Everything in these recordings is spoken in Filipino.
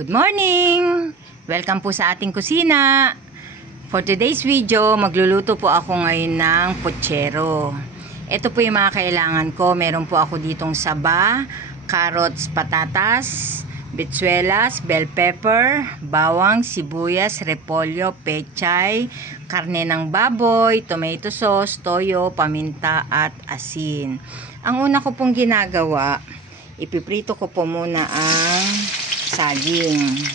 Good morning! Welcome po sa ating kusina. For today's video, magluluto po ako ngayon ng putsero. Ito po yung mga kailangan ko. Meron po ako ditong saba, carrots, patatas, bitsuelas, bell pepper, bawang, sibuyas, repolyo, pechay, karne ng baboy, tomato sauce, toyo, paminta at asin. Ang una ko pong ginagawa, ipiprito ko po muna ang saging.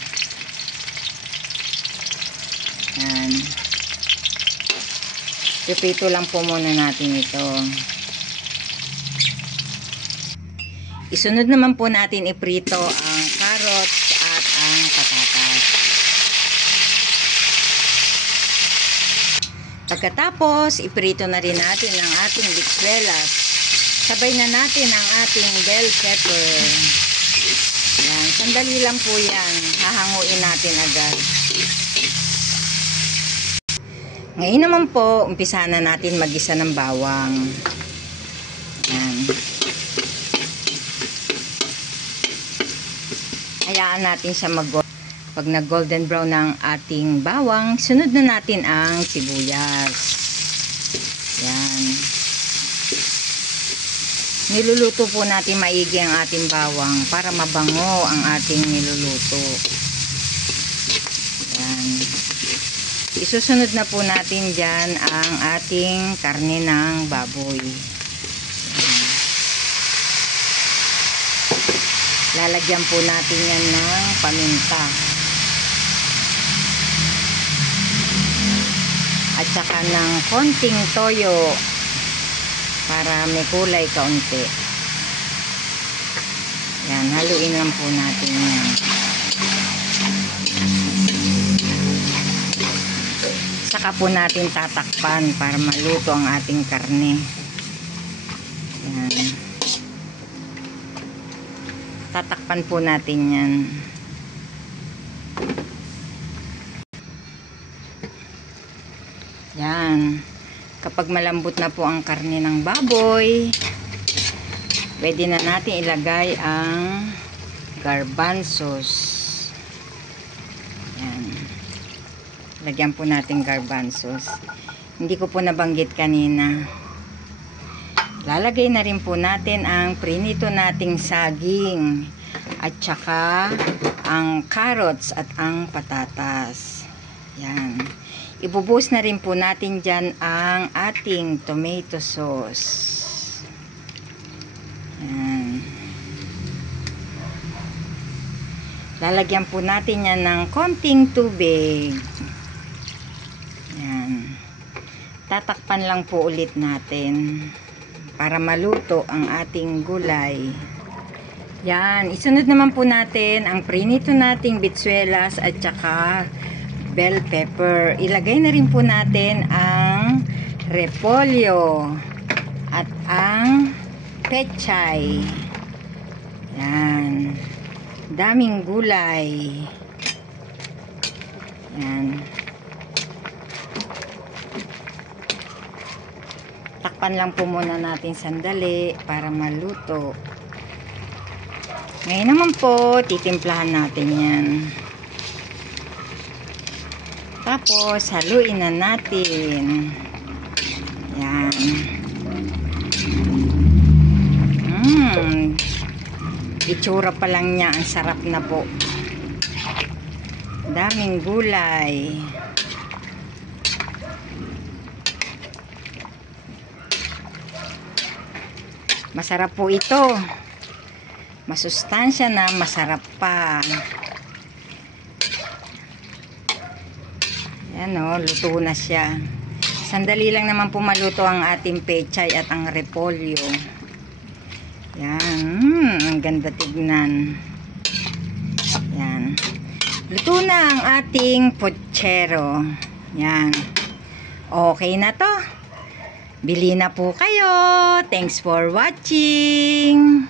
Yan. Ipiprito lang po muna natin ito. Isunod naman po natin iprito ang carrots at ang patatas. Pagkatapos, iprito na rin natin ang ating bitsuelas. Sabay na natin ang ating bell pepper. Yan, sandali lang po yan. Hahanguin natin agad. Ngayon naman po, umpisa na natin mag-isa ng bawang. Yan. Hayaan natin siya pag nag-golden brown ng ating bawang, sunod na natin ang sibuyas. Yan. Niluluto po natin maigi ang ating bawang para mabango ang ating niluluto. Yan. Isusunod na po natin dyan ang ating karne ng baboy. Yan. Lalagyan po natin yan ng paminta. At saka ng konting toyo. Para may kulay kaunti. Yan, haluin lang po natin yan. Saka po natin tatakpan para maluto ang ating karne. Yan. Tatakpan po natin yan. Yan. Kapag malambot na po ang karne ng baboy, pwede na natin ilagay ang garbanzos. Yan. Lagyan po natin garbanzos. Hindi ko po nabanggit kanina. Lalagay na rin po natin ang prinito nating saging at saka ang carrots at ang patatas. Yan. Ibubuhos na rin po natin dyan ang ating tomato sauce. Yan. Lalagyan po natin yan ng konting tubig. Yan. Tatakpan lang po ulit natin para maluto ang ating gulay. Yan. Isunod naman po natin ang prinito nating bitsuelas at saka bell pepper. Ilagay na rin po natin ang repolyo at ang pechay. Yan. Daming gulay. Yan. Takpan lang po muna natin sandali para maluto. Ngayon naman po, titimplahan natin yan. Tapos, haluin na natin. Yan. Itsura pa lang niya. Ang sarap na po. Daming gulay. Masarap po ito. Masustansya na, masarap pa. Yan o, luto na siya. Sandali lang naman po maluto ang ating pechay at ang repolyo. Yan, ang ganda tignan. Yan. Luto na ang ating putsero. Yan. Okay na to. Bili na po kayo. Thanks for watching.